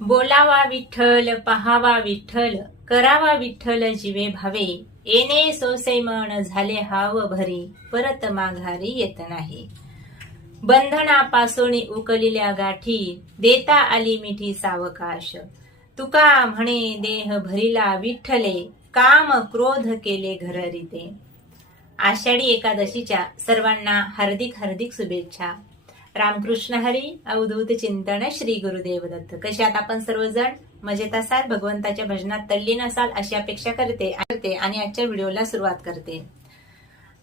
बोलावा विठ्ठल, पहावा विठ्ठल, करावा विठ्ठल जीवे भावे. येणे सोसे मन झाले हाव भरी, परत माघारी येत नाही. बंधनापासून उकलिल्या गाठी, देता आली मिठी सावकाश. तुका म्हणे देह भरिला विठ्ठले, काम क्रोध केले घर रीते. आषाढी एकादशीच्या सर्वांना हार्दिक हार्दिक शुभेच्छा. रामकृष्ण हरी. अवधूत चिंतन श्री गुरुदेव दत्त. कशात आपण सर्वजण मजेत असाल, भगवंताच्या भजनात तल्लीन असाल अशी अपेक्षा करते आणि आजच्या व्हिडिओला सुरुवात करते.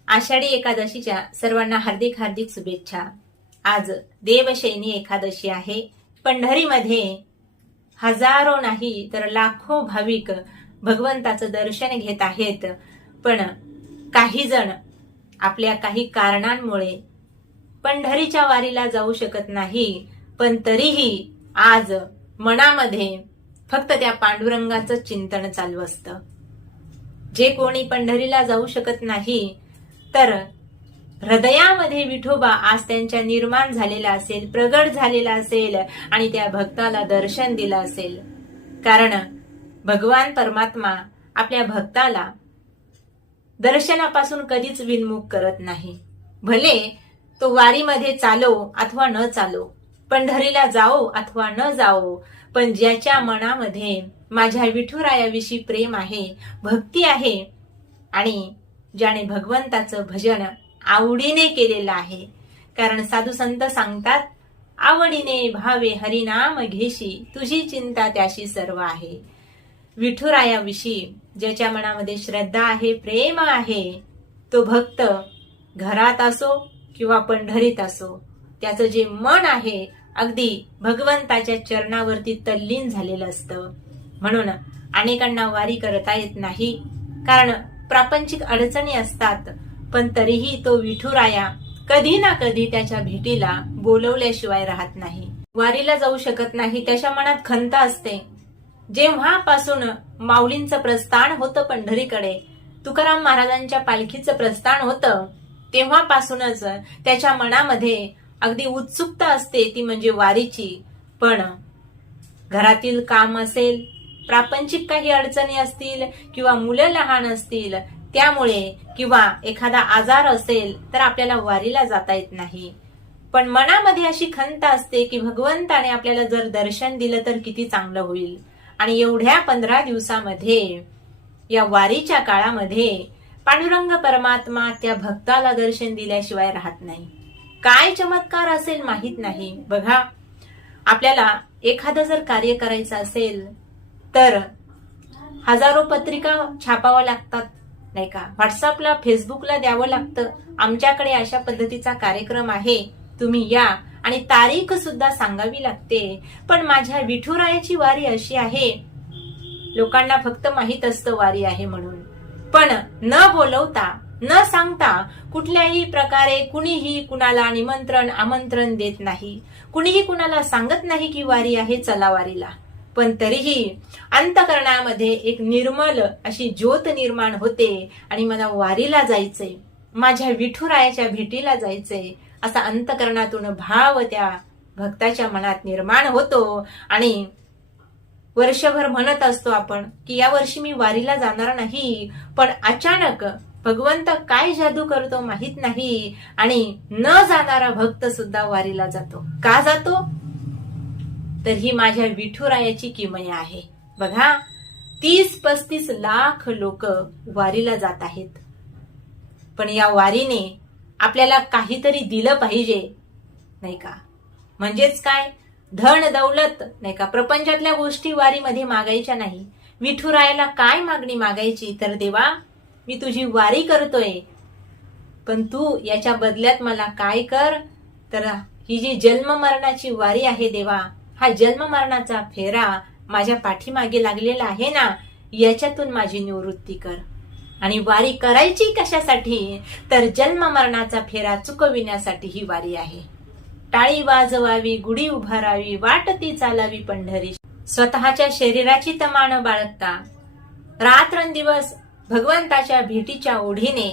आषाढी एकादशीच्या सर्वांना हार्दिक हार्दिक शुभेच्छा. आज देवशयनी एकादशी आहे. पंढरीमध्ये हजारो नाही तर लाखो भाविक भगवंताचं दर्शन घेत आहेत. पण काही जण आपल्या काही कारणांमुळे पंढरीच्या वारीला जाऊ शकत नाही. पण तरीही आज मनामध्ये फक्त त्या पांडुरंगाचं चिंतन चालू असतं. जे कोणी पंढरीला जाऊ शकत नाही तर हृदयामध्ये विठोबा आज त्यांच्या निर्माण झालेला असेल, प्रगट झालेला असेल आणि त्या भक्ताला दर्शन दिलं असेल. कारण भगवान परमात्मा आपल्या भक्ताला दर्शनापासून कधीच विनमुख करत नाही. भले तो वारीमध्ये चालो अथवा न चालो, पंढरीला जाओ अथवा न जाओ, पण ज्याच्या मनामध्ये माझ्या विठुरायाविषयी प्रेम आहे, भक्ती आहे आणि ज्याने भगवंताचं भजन आवडीने केलेलं आहे. कारण साधू संत सांगतात, आवडीने भावे हरिनाम घेशी, तुझी चिंता त्याशी सर्व आहे. विठुरायाविषयी ज्याच्या मनामध्ये श्रद्धा आहे, प्रेम आहे, तो भक्त घरात असो किंवा पंढरीत असो, त्याचं जे मन आहे अगदी भगवंताच्या चरणावरती तल्लीन झालेलं असतं. म्हणून अनेकांना वारी करता येत नाही, कारण प्रापंचिक अडचणी असतात. पण तरीही तो विठुराया कधी ना कधी त्याच्या भेटीला बोलवल्याशिवाय राहत नाही. वारीला जाऊ शकत नाही, त्याच्या मनात खंत असते. जेव्हापासून माऊलींचं प्रस्थान होतं पंढरीकडे, तुकाराम महाराजांच्या पालखीचं प्रस्थान होतं, तेव्हापासूनच त्याच्या मनामध्ये अगदी उत्सुकता असते, ती म्हणजे वारीची. पण घरातील काम असेल, प्रापंचिक काही अडचणी असतील किंवा मुलं लहान असतील त्यामुळे, किंवा एखादा आजार असेल तर आपल्याला वारीला जाता येत नाही. पण मनामध्ये अशी खंत असते की भगवंताने आपल्याला जर दर्शन दिलं तर किती चांगलं होईल. आणि एवढ्या 15 दिवसामध्ये, या वारीच्या काळामध्ये पांडुरंग परमात्मा त्या भक्ताला दर्शन दिल्याशिवाय राहत नाही. काय चमत्कार असेल माहित नाही. बघा, आपल्याला एखादं जर कार्य करायचं असेल तर हजारो पत्रिका छापाव्या लागतात, नाही का, व्हॉट्सअपला, फेसबुकला द्यावं लागतं. आमच्याकडे अशा पद्धतीचा कार्यक्रम आहे, तुम्ही या, आणि तारीख सुद्धा सांगावी लागते. पण माझ्या विठुरायाची वारी अशी आहे, लोकांना फक्त माहित असतं वारी आहे म्हणून, पण न बोलवता, न सांगता कुठल्याही प्रकारे कुणीही कुणाला निमंत्रण आमंत्रण देत नाही. कुणीही कुणाला सांगत नाही की वारी आहे, चला वारीला. पण तरीही अंतःकरणामध्ये एक निर्मल अशी ज्योत निर्माण होते आणि मला वारीला जायचंय, माझ्या विठुरायाच्या भेटीला जायचंय, असा अंतःकरणातून भाव त्या भक्ताच्या मनात निर्माण होतो. आणि वर्षभर म्हणत असतो आपण की या वर्षी मी वारीला जाणार नाही, पण अचानक भगवंत काय जादू करतो माहित नाही आणि न जाणारा भक्त सुद्धा वारीला जातो. का जातो? तर ही माझ्या विठुरायाची किमया आहे. बघा, 30-35 लाख लोक वारीला जात आहेत. पण या वारीने आपल्याला काहीतरी दिलं पाहिजे, नाही का. म्हणजेच काय, धन दौलत, नाही का, प्रपंचातल्या गोष्टी वारीमध्ये मागायच्या नाही. विठुरायाला काय मागणी मागायची, तर देवा, मी तुझी वारी करतोय, पण तू याच्या बदल्यात मला काय कर, तर ही जी जन्म मरणाची वारी आहे देवा, हा जन्म मरणाचा फेरा माझ्या पाठीमागे लागलेला आहे ना, याच्यातून माझी निवृत्ती कर. आणि वारी करायची कशासाठी, तर जन्म मरणाचा फेरा चुकविण्यासाठी ही वारी आहे. टाळी वाजवावी, गुढी उभारावी, वाटती चालावी पंढरी. स्वतःच्या शरीराची तमान बाळगता रात्रंदिवस भगवंताच्या भेटीच्या ओढीने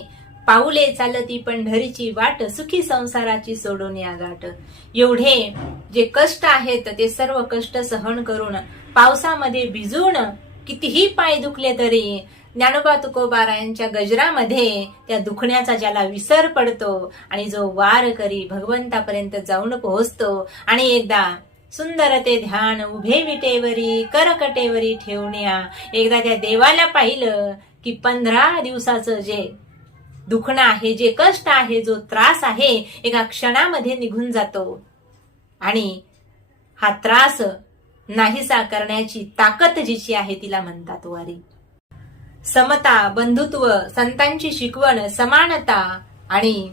पाऊले चालती पंढरीची वाट, सुखी संसाराची सोडून या गाठ. एवढे जे कष्ट आहेत ते सर्व कष्ट सहन करून, पावसामध्ये भिजून, कितीही पाय दुखले तरी ज्ञानोबा तुकोबारायांच्या गजरामध्ये त्या दुखण्याचा ज्याला विसर पडतो आणि जो वार करी भगवंतापर्यंत जाऊन पोहोचतो. आणि एकदा सुंदर ते ध्यान उभे विटेवरी करकटेवरी ठेवण्या, एकदा त्या देवाला पाहिलं की 15 दिवसाचं जे दुखणं आहे, जे कष्ट आहे, जो त्रास आहे, एका क्षणामध्ये निघून जातो. आणि हा त्रास नाहीसा करण्याची ताकद जिची आहे तिला म्हणतात वारी. समता, बंधुत्व, संतांची शिकवण, समानता आणि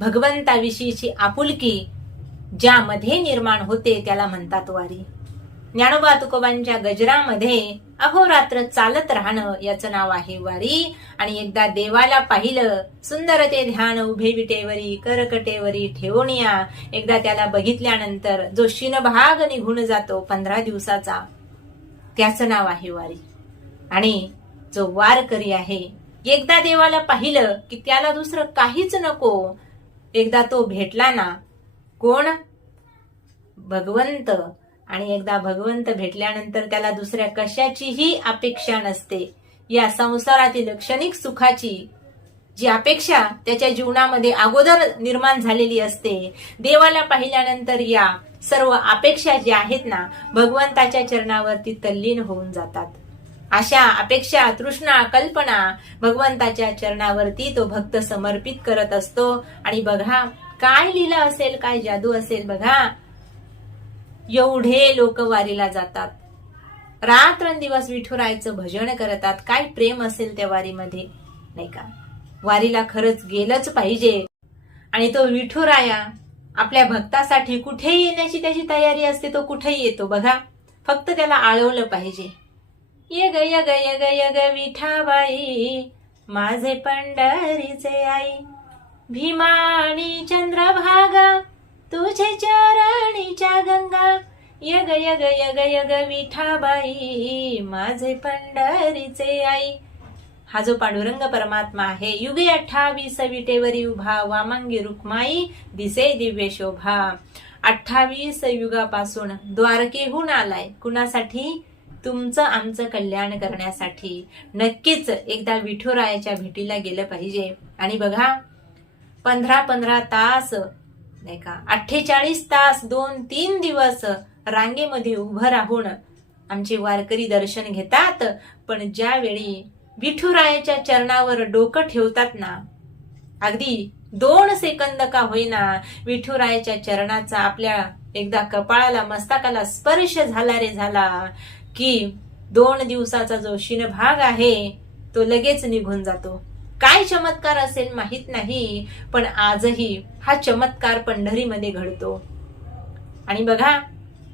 भगवंताविषयीची आपुलकी ज्यामध्ये निर्माण होते त्याला म्हणतात वारी. ज्ञानोबा तुकोबांच्या गजरामध्ये अहोरात्र चालत राहणं याचं नाव आहे वारी. आणि एकदा देवाला पाहिलं, सुंदर ते ध्यान उभे विटेवरी करकटेवरी ठेवूनिया, एकदा त्याला बघितल्यानंतर जो शिनभाग निघून जातो 15 दिवसाचा, त्याचं नाव आहे वारी. आणि जो वारकरी आहे, एकदा देवाला पाहिलं की त्याला दुसरं काहीच नको. एकदा तो भेटला ना, कोण? भगवंत. आणि एकदा भगवंत भेटल्यानंतर त्याला दुसऱ्या कशाचीही अपेक्षा नसते. या संसारातील क्षणिक सुखाची जी अपेक्षा त्याच्या जीवनामध्ये अगोदर निर्माण झालेली असते, देवाला पाहिल्यानंतर या सर्व अपेक्षा ज्या आहेत ना, भगवंताच्या चरणावरती तल्लीन होऊन जातात. अशा अपेक्षा, तृष्णा, कल्पना भगवंताच्या चरणावरती तो भक्त समर्पित करत असतो. आणि बघा काय लीला असेल, काय जादू असेल. बघा एवढे लोक वारीला जातात, रात्रंदिवस विठुरायचं भजन करतात. काय प्रेम असेल त्या वारीमध्ये, नाही का? वारीला खरंच गेलंच पाहिजे. आणि तो विठुराया आपल्या भक्तासाठी कुठेही येण्याची त्याची तयारी असते. तो कुठेही येतो बघा, फक्त त्याला आळवलं पाहिजे. ये ग ये ग ये ग ये ग विठाबाई, माझे पंढरीचे आई, भीमानी चंद्रभागा तुझे चरणीच्या गंगा, य ग य ग य ग य ग विठाबाई, माझे पंढरीचे आई. हा जो पांडुरंग परमात्मा आहे, युगे 28 विटेवरी उभा, वामांगी रुक्माई दिसे दिव्य शोभा. 28 युगापासून द्वारकेहून आलाय. कुणासाठी? तुमचं आमचं कल्याण करण्यासाठी. नक्कीच एकदा विठुरायाच्या भेटीला गेलं पाहिजे. आणि बघा 15-15 तास, नाही का, 48 तास 2-3 दिवस रांगेमध्ये उभं राहून आमचे वारकरी दर्शन घेतात. पण ज्यावेळी विठुरायाच्या चरणावर डोकं ठेवतात ना, अगदी 2 सेकंद का होईना, विठुरायाच्या चरणाचा आपल्या एकदा कपाळाला, मस्तकाला स्पर्श झाला रे झाला की 2 दिवसाचा जो शिनभाग आहे तो लगेच निघून जातो. काय चमत्कार असेल माहित नाही, पण आजही हा चमत्कार पंढरीमध्ये घडतो. आणि बघा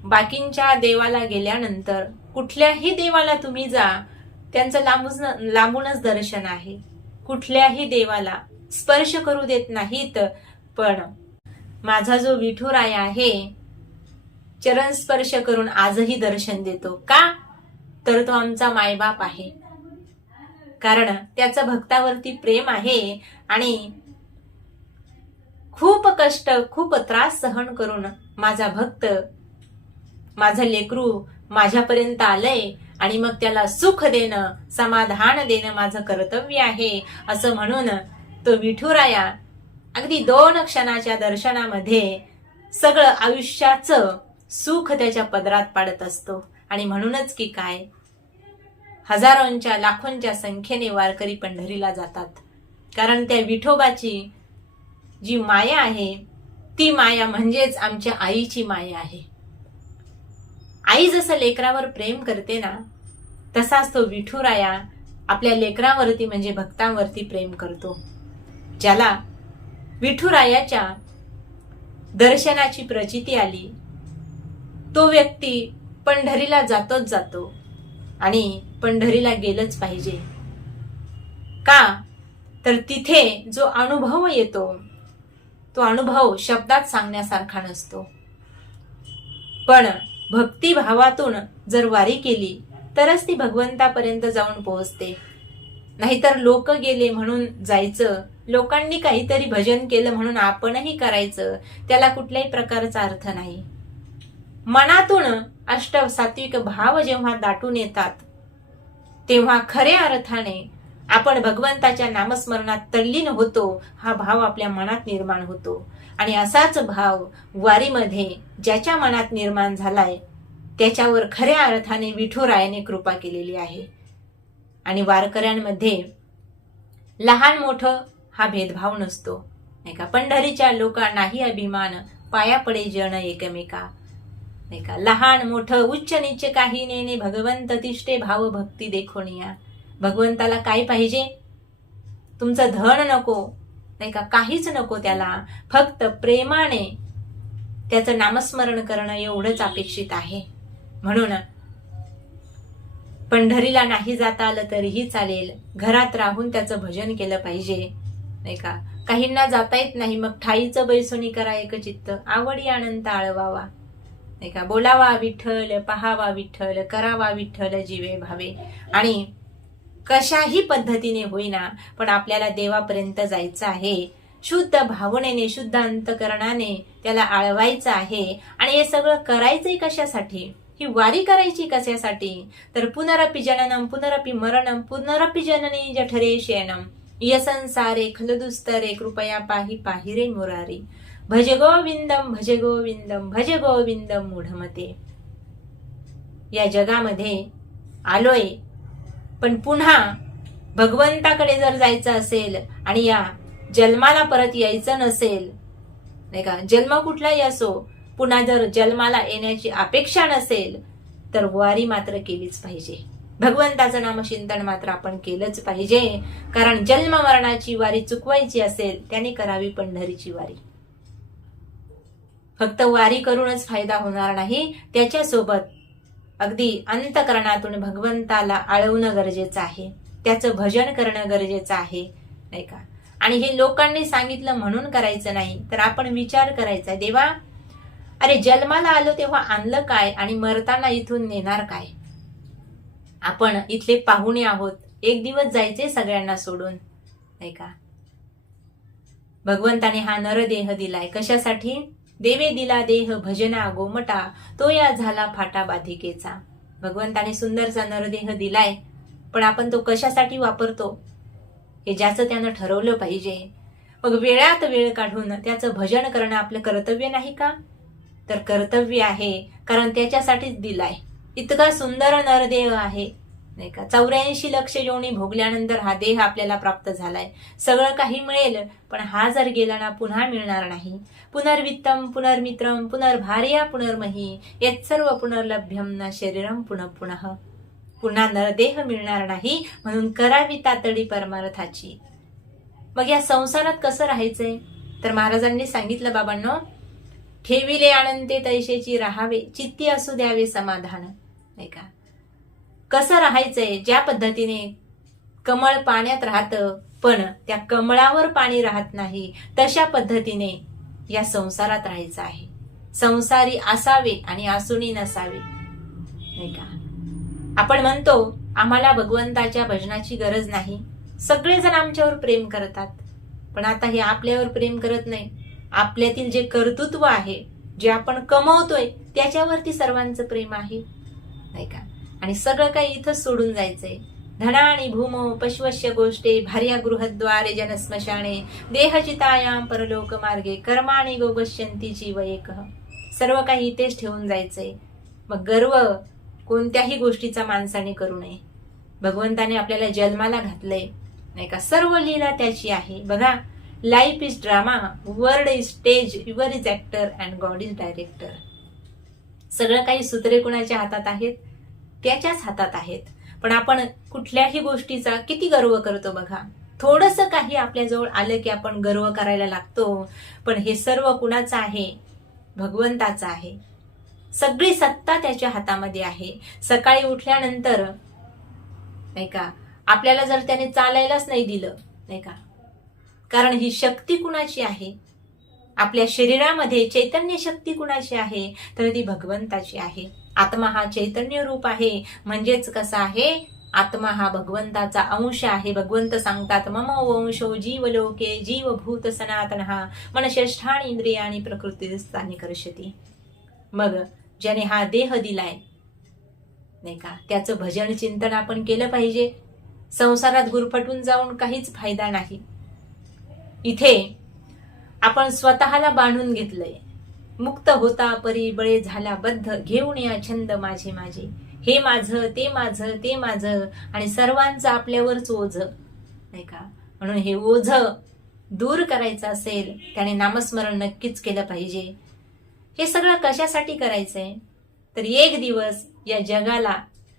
बाकींच्या देवाला गेल्यानंतर, कुठल्याही देवाला तुम्ही जा, त्यांचं लांबूनच दर्शन आहे. कुठल्याही देवाला स्पर्श करू देत नाहीत. पण माझा जो विठुराया आहे चरण स्पर्श करून आजही दर्शन देतो. का? तर तो आमचा मायबाप आहे. कारण त्याचं भक्तावरती प्रेम आहे. आणि खूप कष्ट, खूप त्रास सहन करून माझा भक्त, माझं लेकरू माझ्यापर्यंत आलंय. आणि मग त्याला सुख देणं, समाधान देणं माझं कर्तव्य आहे, असं म्हणून तो विठुराया अगदी 2 क्षणाच्या दर्शनामध्ये सगळं आयुष्याचं सुख त्याच्या पदरात पाडत असतो. आणि म्हणूनच की काय, हजारोंच्या लाखोंच्या संख्येने वारकरी पंढरीला जातात. कारण त्या विठोबाची जी माया आहे, ती माया म्हणजेच आमच्या आईची माया आहे. आई जसं लेकरावर प्रेम करते ना, तसाच तो विठुराया आपल्या लेकरावरती म्हणजे भक्तांवरती प्रेम करतो. ज्याला विठुरायाच्या दर्शनाची प्रचिती आली, तो व्यक्ती पंढरीला जातोच जातो. आणि पंढरीला गेलंच पाहिजे. का? तर तिथे जो अनुभव येतो, तो अनुभव शब्दात सांगण्यासारखा नसतो. पण भक्तिभावातून जर वारी केली तरच ती भगवंतापर्यंत जाऊन पोहोचते. नाहीतर लोक गेले म्हणून जायचं लोकांनी काहीतरी भजन केलं म्हणून आपणही करायचं, त्याला कुठल्याही प्रकारचा अर्थ नाही. मनातून सात्विक भाव जेव्हा दाटून येतात तेव्हा खऱ्या अर्थाने आपण भगवंताच्या नामस्मरणात तल्लीन होतो. हा भाव आपल्या मनात निर्माण होतो आणि असाच भाव वारीमध्ये ज्याच्या मनात निर्माण झालाय त्याच्यावर खऱ्या अर्थाने विठुरायाने कृपा केलेली आहे. आणि वारकऱ्यांमध्ये लहान मोठं हा भेदभाव नसतो, नाही का. पंढरीच्या लोका नाही अभिमान, पाया पडे जन एकमेका, नाही का. लहान मोठं उच्च नीच काही नेणे, भगवंत तिष्ठे भाव भक्ती देखोनिया. भगवंताला काय पाहिजे? तुमचं धन नको, नाही का, काहीच नको त्याला, फक्त प्रेमाने त्याचं नामस्मरण करणं एवढंच अपेक्षित आहे. म्हणून पंढरीला नाही जाता आलं तरीही चालेल, घरात राहून त्याचं भजन केलं पाहिजे, नाही का. काहींना जाता येत नाही, मग ठाईचं बैसोनी करा एक चित्त, आवडी आनंद आळवावा, नाही का. बोलावा विठ्ठल, पहावा विठ्ठल, करावा विठ्ठल जीवे भावे. आणि कशाही पद्धतीने होईना पण आपल्याला देवापर्यंत जायचं आहे. शुद्ध भावनेने, शुद्ध अंतकरणाने त्याला आळवायचं आहे. आणि हे सगळं करायचंय कशासाठी? ही वारी करायची कशासाठी? तर पुनरपि जननम पुनरपि मरणम पुनरपि जननी जठरे शयनम य संसारे खलदुस्तरे कृपया पाहि पाहि रे मुरारी. भज गोविंदम भज गोविंदम भज गोविंदम मूढमते. या जगामध्ये आलोय पण पुन्हा भगवंताकडे जर जायचं असेल आणि या जन्माला परत यायचं नसेल, नाही का, जन्म कुठलाही असो, पुन्हा जर जन्माला येण्याची अपेक्षा नसेल तर वारी मात्र केलीच पाहिजे. भगवंताचं नामचिंतन मात्र आपण केलंच पाहिजे. कारण जन्म मरणाची वारी चुकवायची असेल त्याने करावी पंढरीची वारी. फक्त वारी करूनच फायदा होणार नाही, त्याच्यासोबत अगदी अंतकरणातून भगवंताला आळवणं गरजेचं आहे, त्याचं भजन करणं गरजेचं आहे, नाही का. आणि हे लोकांनी सांगितलं म्हणून करायचं नाही, तर आपण विचार करायचा, देवा अरे जन्माला आलो तेव्हा आणलं काय आणि मरताना इथून नेणार काय? आपण इथले पाहुणे आहोत, एक दिवस जायचे सगळ्यांना सोडून, नाही का. भगवंताने हा नरदेह दिलाय कशासाठी? देवे दिला देह भजना गोमटा, तो या झाला फाटा बाधिकेचा. भगवंताने सुंदरचा नरदेह दिलाय, पण आपण तो कशासाठी वापरतो हे ज्याचं त्यानं ठरवलं पाहिजे. मग वेळात वेळ काढून त्याचं भजन करणं आपलं कर्तव्य नाही का? तर कर्तव्य आहे, कारण त्याच्यासाठीच दिलाय. इतका सुंदर नरदेह आहे, नाही का. 84 लक्ष योनी भोगल्यानंतर हा देह आपल्याला प्राप्त झालाय. सगळं काही मिळेल पण हा जर गेला ना पुन्हा मिळणार नाही. पुनर्वित्तम पुनर्मित्रम पुनर्भार्या पुनर्मही यत् सर्व पुनर्लभ्यम न शरीरम पुनः पुनः. पुन्हा नरदेह मिळणार नाही, म्हणून करावी तातडी परमार्थाची. मग या संसारात कसं राहायचंय? तर महाराजांनी सांगितलं, बाबांनो, ठेविले आनंदे तैशेची राहावे, चित्ती असू द्यावे समाधान, नाही का. कसं राहायचंय? ज्या पद्धतीने कमळ पाण्यात राहतं पण त्या कमळावर पाणी राहत नाही, तशा पद्धतीने या संसारात राहायचं आहे. संसारी असावे आणि आसुनी नसावे, नाही का. आपण म्हणतो आम्हाला भगवंताच्या भजनाची गरज नाही, सगळेजण आमच्यावर प्रेम करतात, पण आता हे आपल्यावर प्रेम करत नाही. आपल्यातील जे कर्तृत्व आहे, जे आपण कमवतोय, त्याच्यावरती सर्वांचं प्रेम आहे, नाही का. आणि सगळं काही इथंच सोडून जायचंय. धनानी भूमो पश्वस्य गोष्टे भार्या गृहद्वारे जनस्मशाने देहचितायाम परलोक मार्गे कर्माणी गोपश्यंती जीव एक. सर्व काही इथेच ठेवून जायचंय. मग गर्व कोणत्याही गोष्टीचा माणसाने करू नये. भगवंताने आपल्याला जन्माला घातलंय, नाही का. सर्व लीला त्याची आहे. बघा, life is drama, world is stage, your is actor and God is director. सगळं काही सूत्रे कुणाच्या हातात आहेत? त्याच्याच हातात आहेत. पण आपण कुठल्याही गोष्टीचा किती गर्व करतो बघा. थोडंसं काही आपल्याजवळ आलं की आपण गर्व करायला लागतो, पण हे सर्व कुणाचं आहे? भगवंताचं आहे. सगळी सत्ता त्याच्या हातामध्ये आहे. सकाळी उठल्यानंतर, नाही का, आपल्याला जर त्याने चालायलाच नाही दिलं, नाही का, कारण ही शक्ती कुणाची आहे? आपल्या शरीरामध्ये चैतन्य शक्ती कुणाची आहे? तर ती भगवंताची आहे. आत्मा हा चैतन्य रूप आहे, म्हणजेच कसा आहे? आत्मा हा भगवंताचा अंश आहे. भगवंत सांगतात, मम वंशो जीवलोके जीवभूत सनातनः मनशेष्ठानी इंद्रियाणी प्रकृतीस्थानी कर्षती. मग ज्याने हा देह दिलाय नाही का, त्याचं भजन चिंतन आपण केलं पाहिजे. संसारात गुरफटून जाऊन काहीच फायदा नाही. इथे आपण स्वतःला बांधून घेतलंय. मुक्त होता परी बळे झाला बद्ध, घेऊन या छंद माझे माझे. हे माझं ते माझं ते माझं आणि सर्वांचं आपल्यावरच ओझ नाही का. म्हणून हे ओझ दूर करायचं असेल त्याने नामस्मरण नक्कीच केलं पाहिजे. हे सगळं कशासाठी करायचंय, तर एक दिवस या जगाला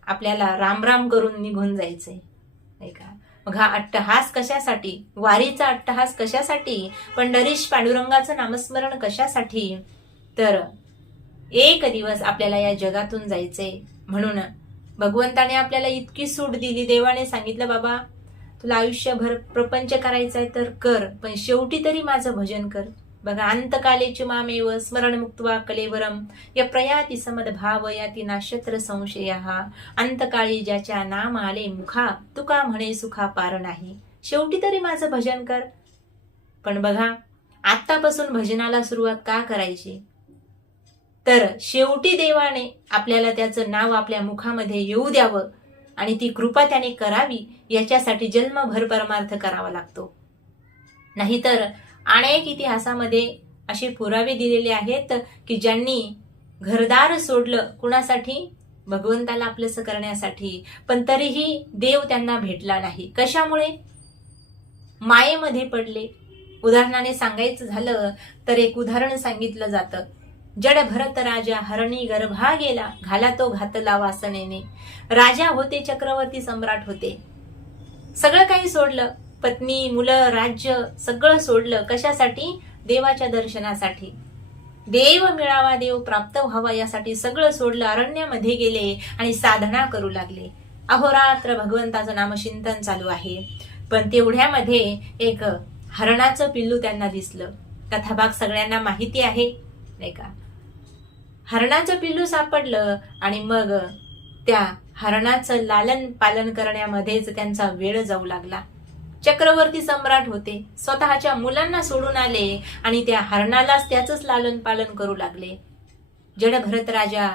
आपल्याला रामराम करून निघून जायचंय नाही का. मग हा अट्टहास कशासाठी, वारीचा अट्टहास कशासाठी, पंढरीश पांडुरंगाचं नामस्मरण कशासाठी, तर एक दिवस आपल्याला या जगातून जायचंय. म्हणून भगवंताने आपल्याला इतकी सूट दिली. देवाने सांगितलं, बाबा तुला आयुष्यभर प्रपंच करायचाय तर कर, पण शेवटी तरी माझं भजन कर. बघा, अंतकालेची मामेव स्मरण मुक्त्वा कलेवरम या प्रयाती समदभाव याती नाशत्र संशय. अंतकाळी ज्याच्या नाम आले मुखा, तुका म्हणे सुखा पार नाही. शेवटी तरी माझं भजन कर. पण बघा, आतापासून भजनाला सुरुवात का करायची, तर शेवटी देवाने आपल्याला त्याचं नाव आपल्या मुखामध्ये येऊ द्यावं आणि ती कृपा त्याने करावी, याच्यासाठी जन्मभर परमार्थ करावा लागतो. नाहीतर अनेक इतिहासामध्ये असे पुरावे दिलेले आहेत की ज्यांनी घरदार सोडलं, कुणासाठी, भगवंताला आपलंसं करण्यासाठी, पण तरीही देव त्यांना भेटला नाही. कशामुळे, मायेमध्ये पडले. उदाहरणाने सांगायचं झालं तर एक उदाहरण सांगितलं जातं. जड भरत राजा हरणी गर्भा गेला, घाला तो घातला वासनेने. राजा होते, चक्रवर्ती सम्राट होते, सगळं काही सोडलं, पत्नी मुलं राज्य सगळं सोडलं. कशासाठी, देवाच्या दर्शनासाठी. देव मिळावा, देव प्राप्त व्हावा, यासाठी सगळं सोडलं. अरण्यामध्ये गेले आणि साधना करू लागले. अहोरात्र भगवंताचं नामचिंतन चालू आहे. पण तेवढ्यामध्ये एक हरणाचं पिल्लू त्यांना दिसलं. कथाभाग सगळ्यांना माहिती आहे नाही का. हरणाचं पिल्लू सापडलं आणि मग त्या हरणाचं लालन पालन करण्यामध्येच त्यांचा वेळ जाऊ लागला. चक्रवर्ती सम्राट होते, स्वतःच्या मुलांना सोडून आले आणि त्या हरणालाच त्याचंच लालन पालन करू लागले. जड भरत राजा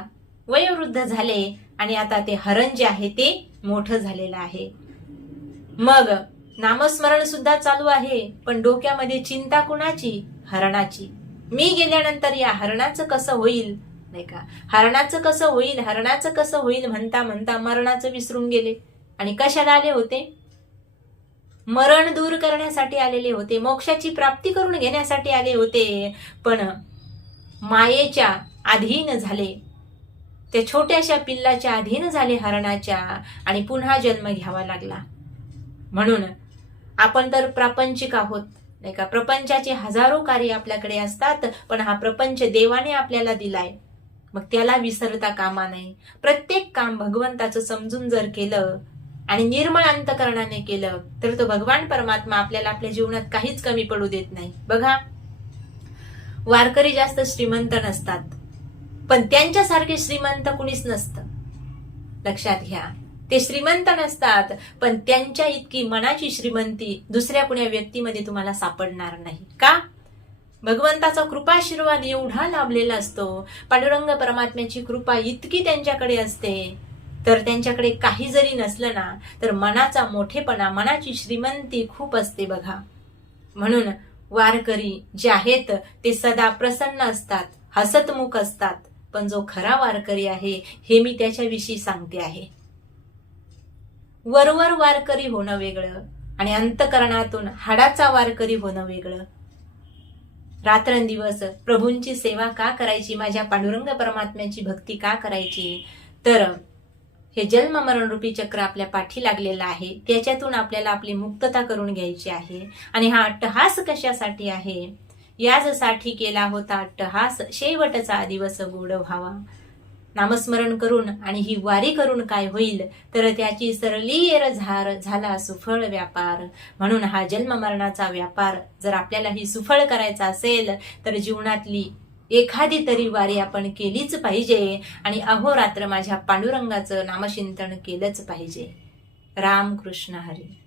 वयोवृद्ध झाले आणि आता ते हरण जे आहे ते मोठं झालेलं आहे. मग नामस्मरण सुद्धा चालू आहे, पण डोक्यामध्ये चिंता कुणाची, हरणाची. मी गेल्यानंतर या हरणाचं कसं होईल नाही का, हरणाचं कसं होईल, हरणाचं कसं होईल म्हणता म्हणता मरणाचं विसरून गेले. आणि कशाला आले होते, मरण दूर करण्यासाठी आलेले होते, मोक्षाची प्राप्ती करून घेण्यासाठी आले होते. पण मायेच्या अधीन झाले, त्या छोट्याशा पिल्लाच्या अधीन झाले हरणाच्या, आणि पुन्हा जन्म घ्यावा लागला. म्हणून आपण तर प्रापंचिक आहोत नाही का. प्रपंचाचे हजारो कार्य आपल्याकडे असतात, पण हा प्रपंच देवाने आपल्याला दिलाय, मग त्याला विसरता कामा नये. प्रत्येक काम भगवंताचं समजून जर केलं आणि निर्मळ अंतकरणाने केलं तर तो भगवान परमात्मा आपल्याला आपल्या जीवनात काहीच कमी पडू देत नाही. बघा, वारकरी जास्त श्रीमंत नसतात, पण त्यांच्यासारखे श्रीमंत कुणीच नसतं. लक्षात घ्या, ते श्रीमंत नसतात, पण त्यांच्या इतकी मनाची श्रीमंती दुसऱ्या कुण्या व्यक्तीमध्ये तुम्हाला सापडणार नाही. का, भगवंताचा कृपाशीर्वाद एवढा लाभलेला असतो. पांडुरंग परमात्म्याची कृपा इतकी त्यांच्याकडे असते, तर त्यांच्याकडे काही जरी नसलं ना तर मनाचा मोठेपणा, मनाची श्रीमंती खूप असते बघा. म्हणून वारकरी जे आहेत ते सदा प्रसन्न असतात, हसतमुख असतात. पण जो खरा वारकरी आहे हे मी त्याच्याविषयी सांगते आहे. वरवर वारकरी होणं वेगळं आणि अंतकरणातून हाडाचा वारकरी होणं वेगळं. रात्रंदिवस प्रभूंची सेवा का करायची, माझ्या पांडुरंग परमात्म्याची भक्ती का करायची, तर हे जन्म मरण रूपी चक्र आपल्या पाठी लागलेलं आहे, त्याच्यातून आपल्याला आपली मुक्तता करून घ्यायची आहे. आणि हा अट्टहास कशासाठी आहे, याचसाठी केला होता अट्टहास, शेवटचा दिवस गोड व्हावा. नामस्मरण करून आणि ही वारी करून काय होईल, तर त्याची सरलीर झाला सुफळ व्यापार. म्हणून हा जन्म मरणाचा व्यापार जर आपल्याला ही सुफळ करायचा असेल तर जीवनातली एखादी तरी वारी आपण केलीच पाहिजे आणि अहोरात्र माझ्या पांडुरंगाचं नामचिंतन केलंच पाहिजे. राम कृष्ण हरी.